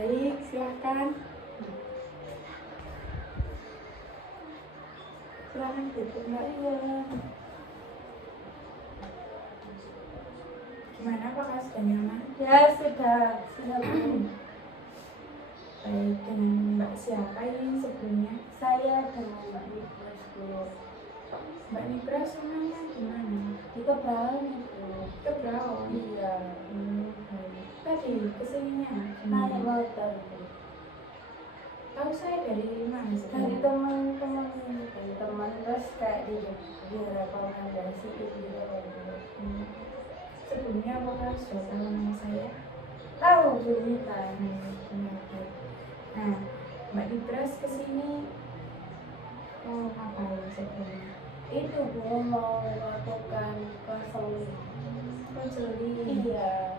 Baik, silakan. Silakan duduk Mbak Iwan. Gimana, apakah sudah nyaman? Ya sudah Bu. Baik, dengan Mbak siapa ini sebelumnya? Saya dengan Mbak Nibras Bu. Mbak Nibras rumahnya di mana? Di Kebraun Bu. Kebraun. Iya. Baik. Tadi kesininya Naik gimana? motor Bu. Tahu saya dari mana sih? Dari teman-teman terus kayak di rekomendasi gitu. Hmm. Sebelumnya apakah sudah tahu nama saya? Tahu cerita. Benar. Nah, Mbak Nibras kesini mau ngapain sebelumnya? Itu Bu mau melakukan konseling. Konseling. Iya.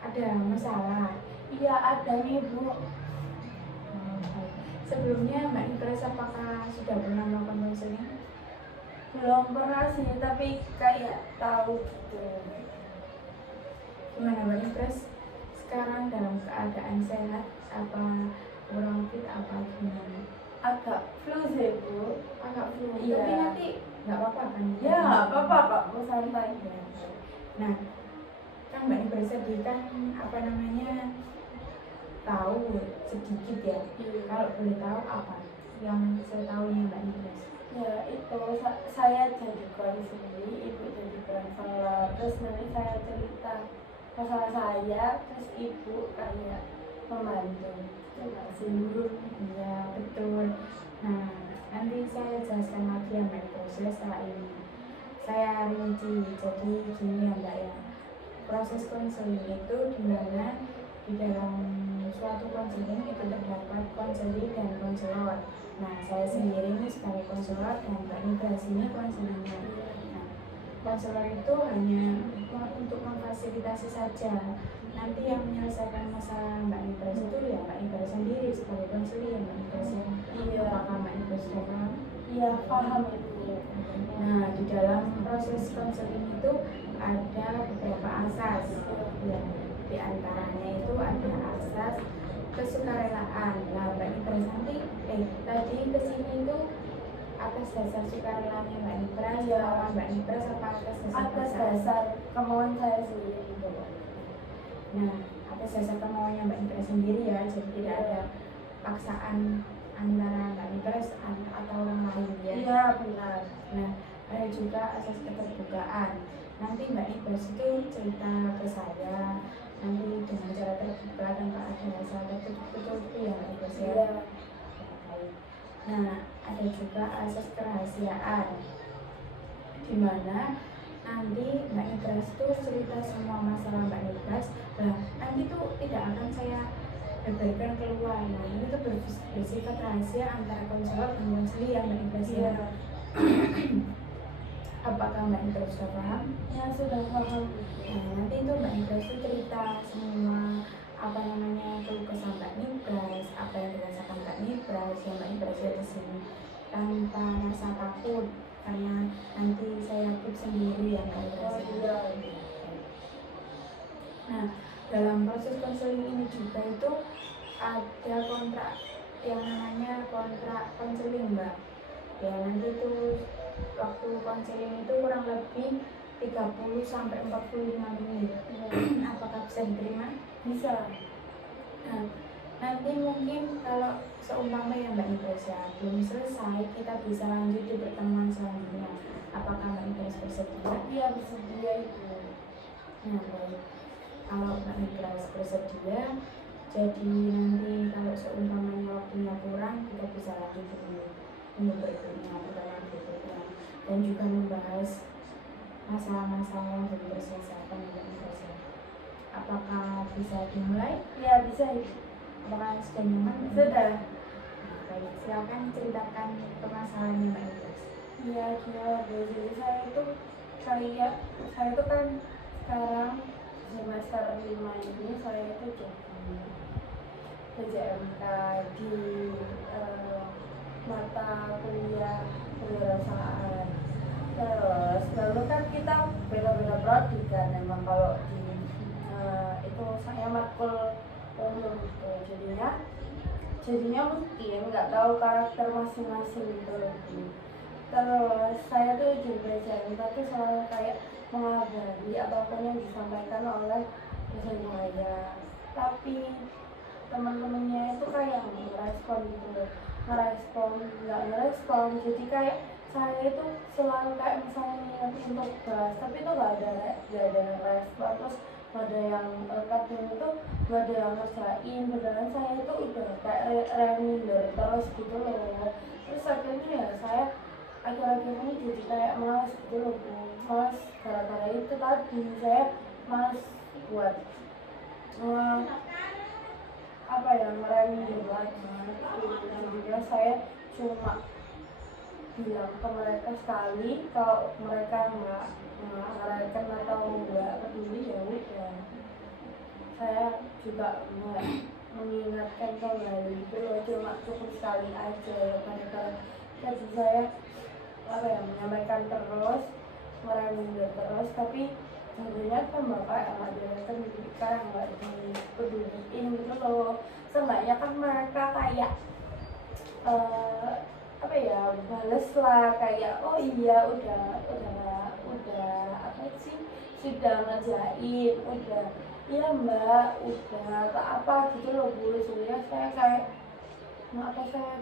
Ada masalah? Iya ada nih Bu. Baik. Sebelumnya Mbak Nibras apakah sudah pernah melakukan konseling? Belum pernah sih tapi kayak tahu gitu. Gimana Mbak Nibras sekarang dalam keadaan sehat apa kurang fit apa gimana? Agak flu sih Bu. Agak flu. Iya. Tapi nanti nggak apa-apa kan? Ya nggak apa-apa Kak, mau santai. Nah, kan Mbak Nibras tadi kan apa namanya tahu sedikit ya. Kalau boleh tahu apa yang saya tahunya Mbak Nibras? Ya itu saya jadi konseling, ibu jadi konselor, terus nanti saya cerita masalah saya, terus ibu kayak membantu. Terima kasih Bu. Iya betul. Nah, nanti saya jelaskan lagi ya Mbak Nibras setelah ini. Saya rinci, jadi gini ya Mbak ya. Proses konseling itu dimana di dalam suatu konseling itu terdapat konseling dan konselor. Nah, saya sendiri ini sebagai konselor dan Mbak Nibras ini konselingnya. Nah, konselor itu hanya untuk memfasilitasi saja. Nanti yang menyelesaikan masalah Mbak Nibras itu ya Mbak Nibras sendiri sebagai konselor ya Mbak Nibras ya. Iya. Apakah Mbak Nibras sudah paham? Iya paham Ibu. Nah, di dalam proses konseling itu ada beberapa asas. Ya, di antaranya itu ada asas kesukarelaan. Nah, Mbak Nibras nanti tadi kesini itu atas dasar sukarelanya Mbak Nibras, Iya. Mbak Nibras apa atas dasar Atas paksaan? dasar kemauan saya sendiri gitu. Nah, atas dasar kemauannya Mbak Nibras sendiri ya, jadi tidak ada paksaan antara Mbak Nibras atau orang lain ya. Iya benar. Nah, ada juga asas keterbukaan. Nanti Mbak Nibras itu cerita ke saya nanti dengan cara terbuka tanpa ada rasa tertutup ya Mbak Nibras ya. Iya. Baik. Nah, ada juga asas kerahasiaan di mana nanti Mbak Nibras itu cerita semua masalah Mbak Nibras. Nah, nanti tuh tidak akan saya beberkan keluar. Nah, ini tuh bersifat rahasia antara konselor dan konseli yang Mbak Nibras ya. Apakah Mbak Nibras sudah paham? Ya sudah paham. Nah, nanti itu Mbak Nibras itu cerita semua apa namanya keluh kesah Mbak Nibras, apa yang dirasakan Mbak Nibras, yang Mbak Nibras lihat di sini tanpa rasa takut karena nanti saya keep sendiri ya Mbak Nibras. Iya. Nah, dalam proses konseling ini juga itu ada kontrak yang namanya kontrak konseling Mbak. Ya nanti itu waktu konseling itu kurang lebih 30 sampai 45 menit. Apakah bisa diterima? Bisa. Nah, nanti mungkin kalau seumpama ya Mbak Nibras ya belum selesai, kita bisa lanjut di pertemuan selanjutnya. Apakah Mbak Nibras bersedia? Iya bersedia Ibu. Nah, baik. Kalau Mbak Nibras bersedia, jadi nanti kalau seumpamanya waktunya kurang, kita bisa lanjut dulu minggu berikutnya, pertemuan berikutnya, dan juga membahas masalah-masalah yang belum terselesaikan Mbak Nibras ya. Apakah bisa dimulai? Iya bisa Ibu. Apakah sudah nyaman? Sudah. Nah, baik, silakan ceritakan permasalahannya Mbak Nibras. Iya gimana Bu? Jadi saya itu kan sekarang semester 5 ini saya itu jadi PJMK di mata kuliah kewirausahaan. Terus lalu kan kita beda-beda prodi kan, memang kalau di itu saya matkul umum gitu. Jadi jadinya mungkin nggak tahu karakter masing-masing gitu loh. Terus saya tuh di PJMK tuh selalu kayak mengabari apapun yang disampaikan oleh dosen saya, tapi teman-temannya itu kayak ngerespon gitu loh, nggak ngerespon, jadi kayak saya itu selalu kayak misalnya ngingetin untuk kelas, tapi itu nggak ada respon, terus nggak ada yang kadang itu nggak ada yang ngerjain, beneran saya itu udah kayak reminder terus gitu loh. Terus akhirnya ya saya akhir-akhir ini jadi kayak malas gitu loh Bu, malas gara-gara itu tadi saya malas buat apa ya meremeh lagi gitu. Jadinya saya cuma bilang ke mereka sekali, kalau mereka nggak ngereken atau nggak peduli ya udah, saya juga nggak mengingatkan kembali gitu loh, cuma cukup sekali aja ya mereka. Jadi saya apa ya menyampaikan terus, meremeh terus, tapi sebenarnya kan bapak yang ada pendidikan nggak dipeduliin gitu loh. Seenggaknya kan mereka kayak apa ya bales lah, kayak oh iya udah apa sih sudah ngerjain, udah iya mbak udah tak apa gitu loh Bu. Sebenarnya saya kayak apa saya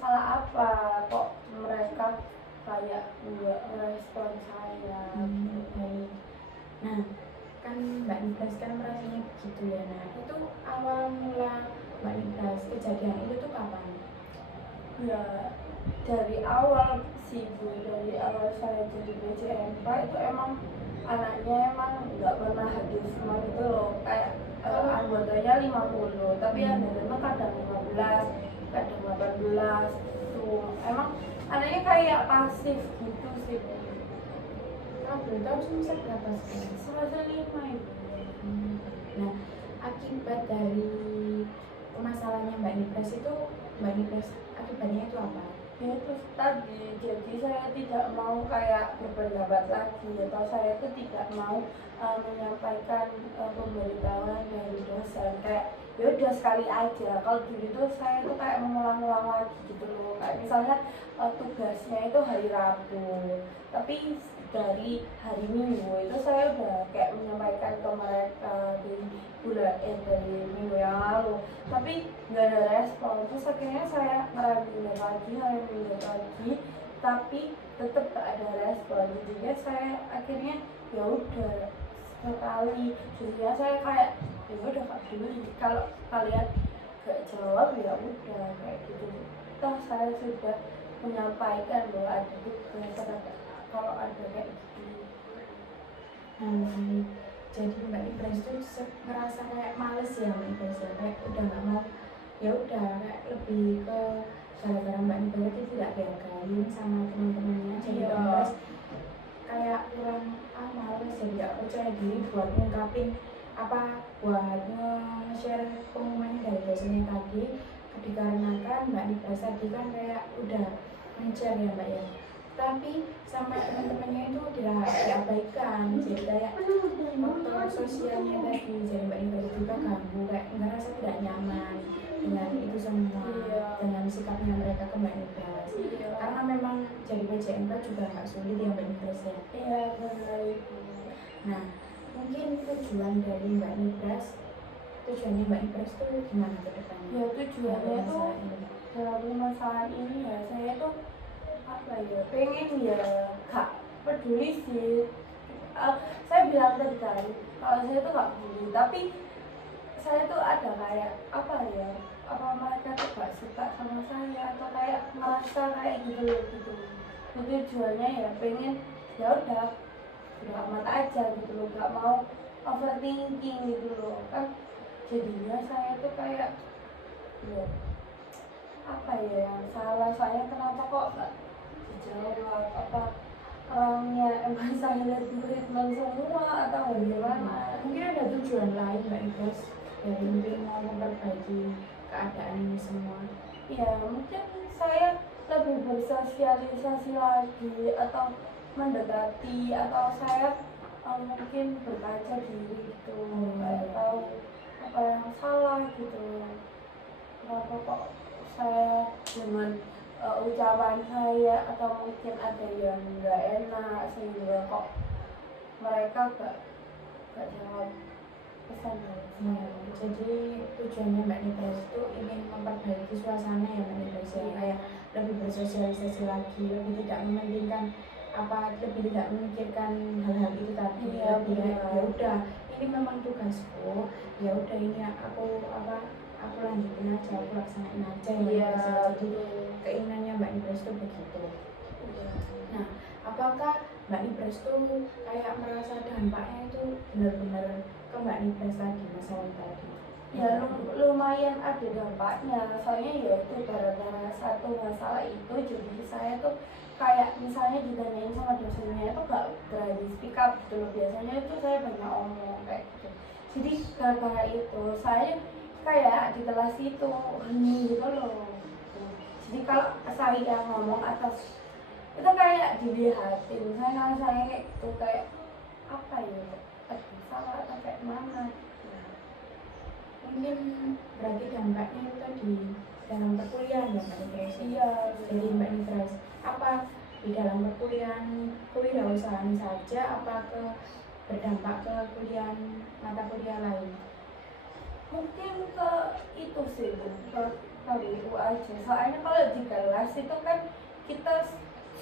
salah apa kok mereka kayak nggak merespon saya. Baik. Nah, kan Mbak Nibras kan merasanya begitu ya. Nah, itu awal mula Mbak Nibras kejadian itu tuh kapan? Ya dari awal sih Bu, dari awal saya jadi PJMK itu emang anaknya emang nggak pernah hadir semua gitu loh, kayak anggotanya 50 tapi anggotanya kadang 15 kadang 18 tuh, emang anaknya kayak pasif gitu sih Bu. Kalau boleh tahu semester berapa sekarang? Semester 5 Ibu. Nah, akibat dari permasalahannya Mbak Nibras itu, Mbak Nibras akibatnya itu apa? Ya terus tadi, jadi saya tidak mau kayak berpendapat lagi, atau saya itu tidak mau menyampaikan pemberitahuan dari dosen, kayak ya udah sekali aja. Kalau dulu itu saya itu kayak mengulang-ulang lagi gitu loh, kayak misalnya tugasnya itu hari Rabu, tapi dari hari Minggu itu saya udah kayak menyampaikan ke mereka dari minggu yang lalu, tapi nggak ada respon. Terus akhirnya saya ngeremeh lagi, tapi tetap gak ada respon. Jadinya saya akhirnya ya udah sekali, jadinya saya kayak ya udah Kak dulu, kalau kalian gak jawab ya udah kayak gitu. Toh saya sudah menyampaikan bahwa ada tugas, kalau ada kayak gitu. Jadi Mbak Nibras itu ngerasa kayak males ya Mbak Nibras ya, kayak udah nggak mau, ya udah kayak lebih ke gara-gara Mbak Nibras itu tidak dihargain sama teman-temannya, jadi Mbak Nibras kayak kurang males, jadi nggak percaya diri buat ngungkapin apa, buat nge-share pengumumannya dari dosennya tadi, dikarenakan Mbak Nibras tadi kan kayak udah men-share ya Mbak ya, tapi sama teman-temannya itu diabaikan, jadi kayak faktor sosialnya tadi, jadi Mbak Nibras juga ganggu, kayak ngerasa tidak nyaman dengan itu semua, dengan sikapnya mereka ke Mbak Nibras, karena memang jadi PJMK juga nggak sulit ya Mbak Nibras ya. Iya benar itu. Nah, mungkin tujuan dari Mbak Nibras, tujuannya Mbak Nibras itu gimana ke depannya? Ya tujuannya itu dalam masalah ini ya, saya tuh apa ya, pengen ya gak peduli sih. Saya bilang tadi kan kalau saya tuh gak peduli, tapi saya tuh ada kayak apa ya, apa mereka tuh gak suka sama saya atau kayak merasa kayak gitu gitu. Itu tujuannya ya pengen ya udah amat aja gitu loh, gak mau overthinking gitu loh kan. Jadinya saya tuh kayak ya apa ya yang salah saya, kenapa kok gak dijawab, apa orangnya emang saya treatment semua atau bagaimana. Mungkin ada tujuan lain Mbak Nibras, dari mungkin mau memperbaiki keadaan ini semua. Ya mungkin saya lebih bersosialisasi lagi atau mendekati, atau saya mungkin berkaca diri gitu, kayak tahu apa yang salah gitu. dengan ucapan saya atau mungkin ada yang nggak enak sehingga kok mereka gak jawab pesan dari saya. Jadi tujuannya Mbak Nibras itu ingin memperbaiki suasana ya Mbak Nibras ya, kayak lebih bersosialisasi lagi, lebih tidak mementingkan lebih tidak memikirkan hal-hal itu tadi. Iya, ya udah ini memang tugasku, ya udah ini aku lanjutin aja, aku laksanain aja ya Mbak Nibras ya. Jadi keinginannya Mbak Nibras itu begitu. Nah, apakah Mbak Nibras tuh kayak merasa dampaknya itu benar-benar ke Mbak Nibras tadi, masalah tadi? Ya lumayan ada dampaknya, soalnya ya itu gara-gara satu masalah itu jadi saya tuh kayak misalnya ditanyain sama dosennya itu gak berani speak up gitu loh. Biasanya itu saya banyak omong kayak gitu, jadi gara-gara itu saya kayak di kelas itu hening gitu loh. Jadi kalau saya yang ngomong atas itu kayak dilihatin, misalnya saya kayak gitu kayak apa ya, salah atau kayak mana. Mungkin berarti dampaknya itu tadi dalam perkuliahan ya Mbak Nibras. Iya, jadi Mbak Nibras apa di dalam perkuliahan kewirausahaan saja, berdampak ke mata kuliah lain? Mungkin ke itu sih ke itu aja, soalnya kalau di kelas itu kan kita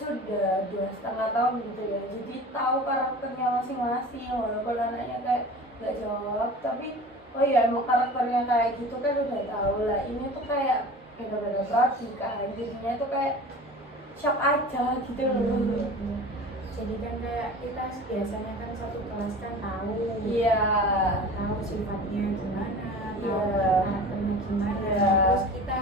sudah 2,5 tahun gitu ya, jadi tahu karakternya masing-masing. Walaupun anaknya kayak gak jawab, tapi oh iya emang karakternya kayak gitu kan udah tahu lah. Ini tuh kayak beda-beda prodi kan, jadinya tuh kayak shock aja gitu loh. Jadi kan kayak kita biasanya kan satu kelas kan tahu, tahu sifatnya gimana, tahu karakternya gimana. Terus kita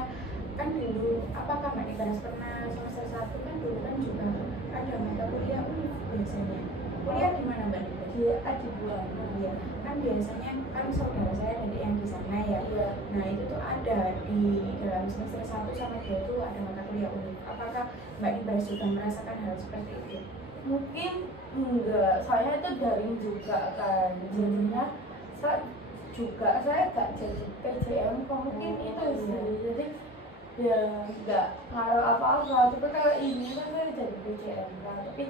kan dulu, apakah Mbak Nibras pernah semester 1 kan dulu kan juga ada mata kuliah univ biasanya. Kuliah di mana Mbak Nibras? Di Ajibuan. Iya, kan biasanya kan saudara saya dari yang di sana ya. Nah itu tuh ada di dalam semester 1 sama 2 itu ada mata kuliah univ. Apakah Mbak Nibras juga merasakan hal seperti itu? Mungkin enggak, saya itu daring juga kan, jadinya saya gak jadi PJM kok, mungkin itu sih. Jadi ya nggak ngaruh apa-apa, tapi kalau ini kan saya jadi PJM kan, tapi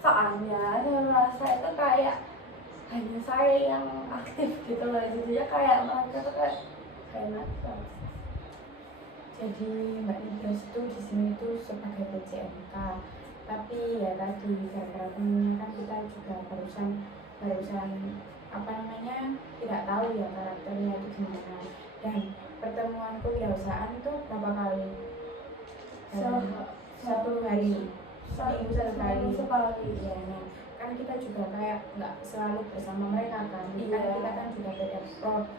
soalnya saya merasa itu kayak hanya saya yang aktif gitu loh, jadinya kayak mereka tuh kayak enak kan. Jadi Mbak Nibras itu di sini itu sebagai PJMK, tapi ya tadi gara-gara kan kita juga barusan tidak tahu ya karakternya itu gimana. Dan pertemuan kewirausahaan itu berapa kali? Satu hari, seminggu sekali. Ya, nah, kan kita juga kayak nggak selalu bersama mereka kan. Kita kan juga beda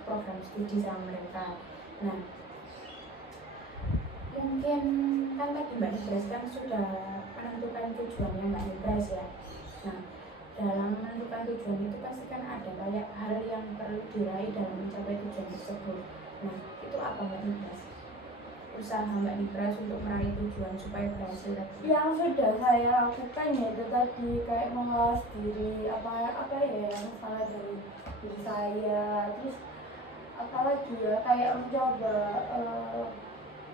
program studi sama mereka. Nah, mungkin kan tadi Mbak Nibras kan sudah menentukan tujuannya Mbak Nibras ya. Nah, dalam menentukan tujuan itu pasti kan ada kayak hal yang perlu diraih dalam mencapai tujuan tersebut. Nah, itu apa Mbak Nibras? Usaha Mbak Nibras untuk meraih tujuan supaya berhasil tadi? Yang sudah saya lakukan yaitu tadi kayak mengawas diri, apa ya yang salah dari diri saya, terus apalagi ya kayak mencoba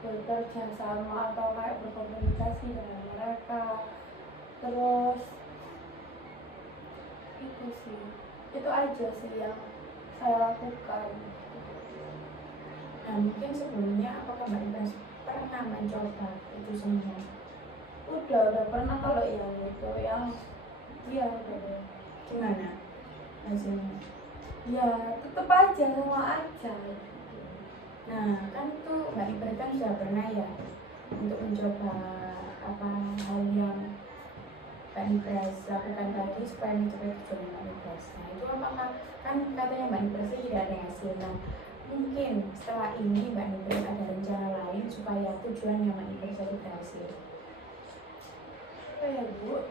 bekerja sama atau kayak berkomunikasi dengan mereka. Terus itu aja sih yang saya lakukan. Nah, mungkin sebelumnya apakah Mbak Nibras pernah mencoba itu semua? Udah pernah, kalau yang itu yang udah. Gimana hasilnya? Ya tetap aja sama aja. Nah, kan tuh Mbak Nibras kan sudah pernah ya untuk mencoba hal yang Mbak Nibras lakukan tadi supaya mencapai tujuan Mbak Nibras. Nah, itu apakah kan katanya Mbak Nibras tidak ada hasil. Nah, mungkin setelah ini Mbak Nibras ada rencana lain supaya tujuan yang Mbak Nibras tadi berhasil. Bu,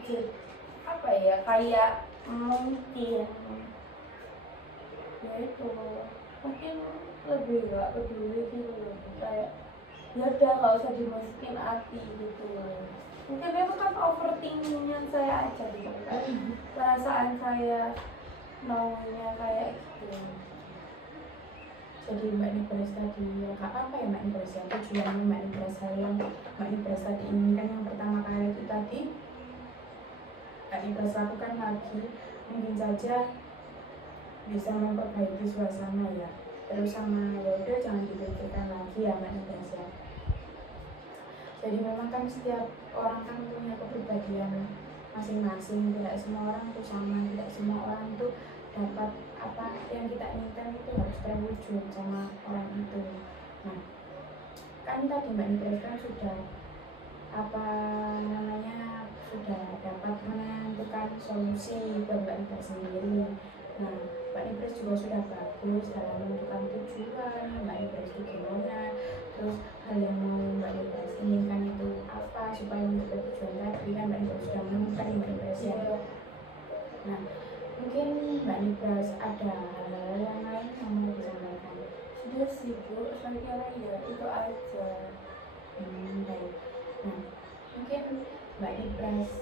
kayak mungkin ya itu mungkin lebih nggak peduli gitu loh, kayak ya udah nggak usah dimasukin hati gitu loh. Mungkin itu kan overthinkingnya saya aja gitu, kayak perasaan saya maunya kayak gitu. Jadi Mbak Nibras tadi ya apa ya Mbak Nibras ya tujuannya Mbak Nibras, hal yang Mbak Nibras tadi inginkan yang pertama kali itu tadi Mbak Nibras lakukan lagi, mungkin saja bisa memperbaiki suasana ya, terus sama ya udah jangan dipikirkan lagi ya Mbak Nibras ya. Jadi memang kan setiap orang kan punya kepribadian masing-masing, tidak semua orang itu sama, tidak semua orang itu dapat apa yang kita inginkan itu harus terwujud sama orang itu. Nah kan tadi Mbak Nibras kan sudah apa namanya sudah dapat menentukan solusi buat Mbak Nibras sendiri. Nah Mbak Nibras juga sudah bagus dalam menentukan tujuan Mbak Nibras itu gimana, terus hal yang mau Mbak Nibras inginkan itu apa supaya mencapai tujuan tadi kan Mbak Nibras sudah menemukan Mbak Nibras ya. Nah mungkin Mbak Nibras ada hal-hal yang lain yang mau disampaikan? Sudah sih Bu, saya kira ya itu aja. Baik. Nah mungkin Mbak Nibras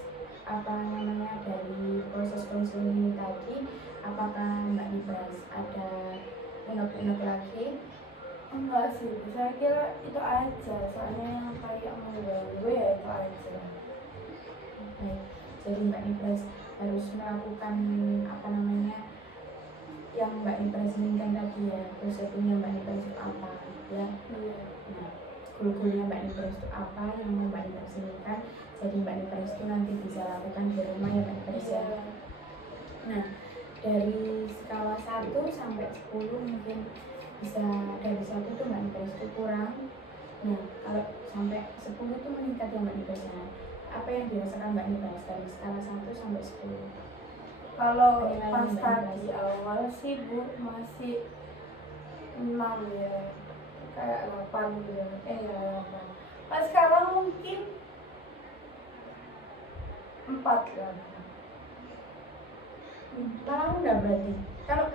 apa namanya dari proses konseling ini tadi, apakah Mbak Nibras ada unek-unek lagi? Enggak sih, saya kira itu aja, soalnya yang kayak mengganggu ya itu aja. Baik, jadi Mbak Nibras harus melakukan apa namanya yang Mbak Nibras inginkan tadi ya, prosedurnya Mbak Nibras itu apa ya. Nah goal-goalnya Mbak Nibras itu apa yang mau Mbak Nibras inginkan, jadi Mbak Nibras itu nanti bisa lakukan di rumah ya Mbak Nibras ya. Nah dari skala 1 sampai 10 mungkin bisa dari 1 itu Mbak Nibras itu kurang. Nah kalau sampai 10 itu meningkat ya Mbak Nibras ya. Apa yang dirasakan Mbak Nibras dari skala 1 sampai 10? Kalau pas tadi awal sih Bu masih 6 ya, kayak 8 gitu ya 8. Pas sekarang mungkin 4 kan. Malah udah berarti kalau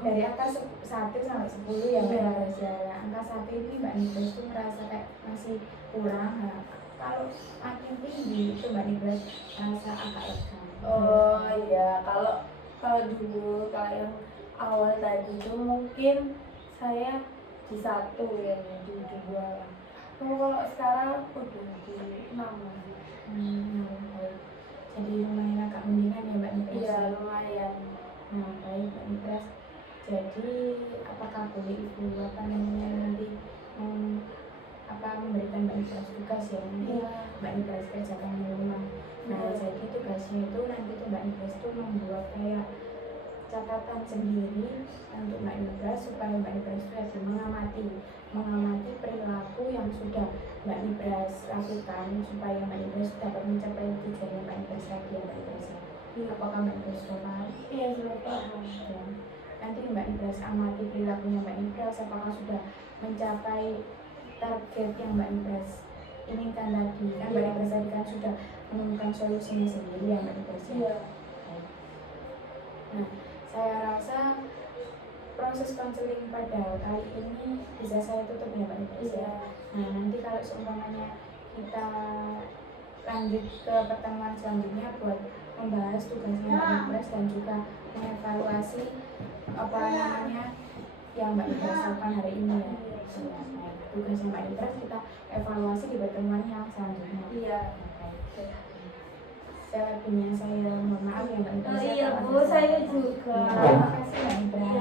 dari angka 1 sampai 10 ya Mbak Nibras ya. Angka 1 ini Mbak Nibras itu merasa kayak masih kurang. Nah, kalau makin tinggi itu Mbak Nibras merasa agak lega. Oh iya, kalau dulu kalau yang awal tadi itu mungkin saya di 1 ya, di 2. Kalau sekarang udah di 6. Baik. Jadi lumayan agak mendingan ya Mbak Nibras. Iya lumayan. Nah baik Mbak Nibras. Jadi apakah boleh Ibu apa namanya nanti memberikan Mbak Nibras tugas ya nanti Mbak Nibras kerjakan di rumah. Nah jadi tugasnya itu nanti tuh Mbak Nibras itu membuat kayak catatan sendiri untuk Mbak Nibras supaya Mbak Nibras itu lebih mengamati perilaku yang sudah Mbak Nibras lakukan supaya Mbak Nibras dapat mencapai tujuannya Mbak Nibras tadi ya Mbak Nibras ya. Apakah Mbak Nibras sudah paham? Iya sudah paham. Nanti Mbak Nibras amati perilakunya Mbak Nibras apakah sudah mencapai target yang Mbak Nibras inginkan tadi kan. Mbak Nibras tadi kan sudah menemukan solusinya sendiri ya Mbak Nibras ya. Nah saya rasa proses konseling pada kali ini bisa saya tutup ya Mbak Nibras ya. Nah nanti kalau seumpamanya kita lanjut ke pertemuan selanjutnya buat membahas tugasnya Mbak Nibras dan juga mengevaluasi apa namanya yang Mbak Nibras lakukan hari ini ya. Tugasnya Mbak Nibras kita evaluasi di pertemuan yang selanjutnya. Iya. Selebihnya saya mohon maaf ya Mbak Nibras. Iya Bu, saya juga. Terima kasih Mbak Nibras.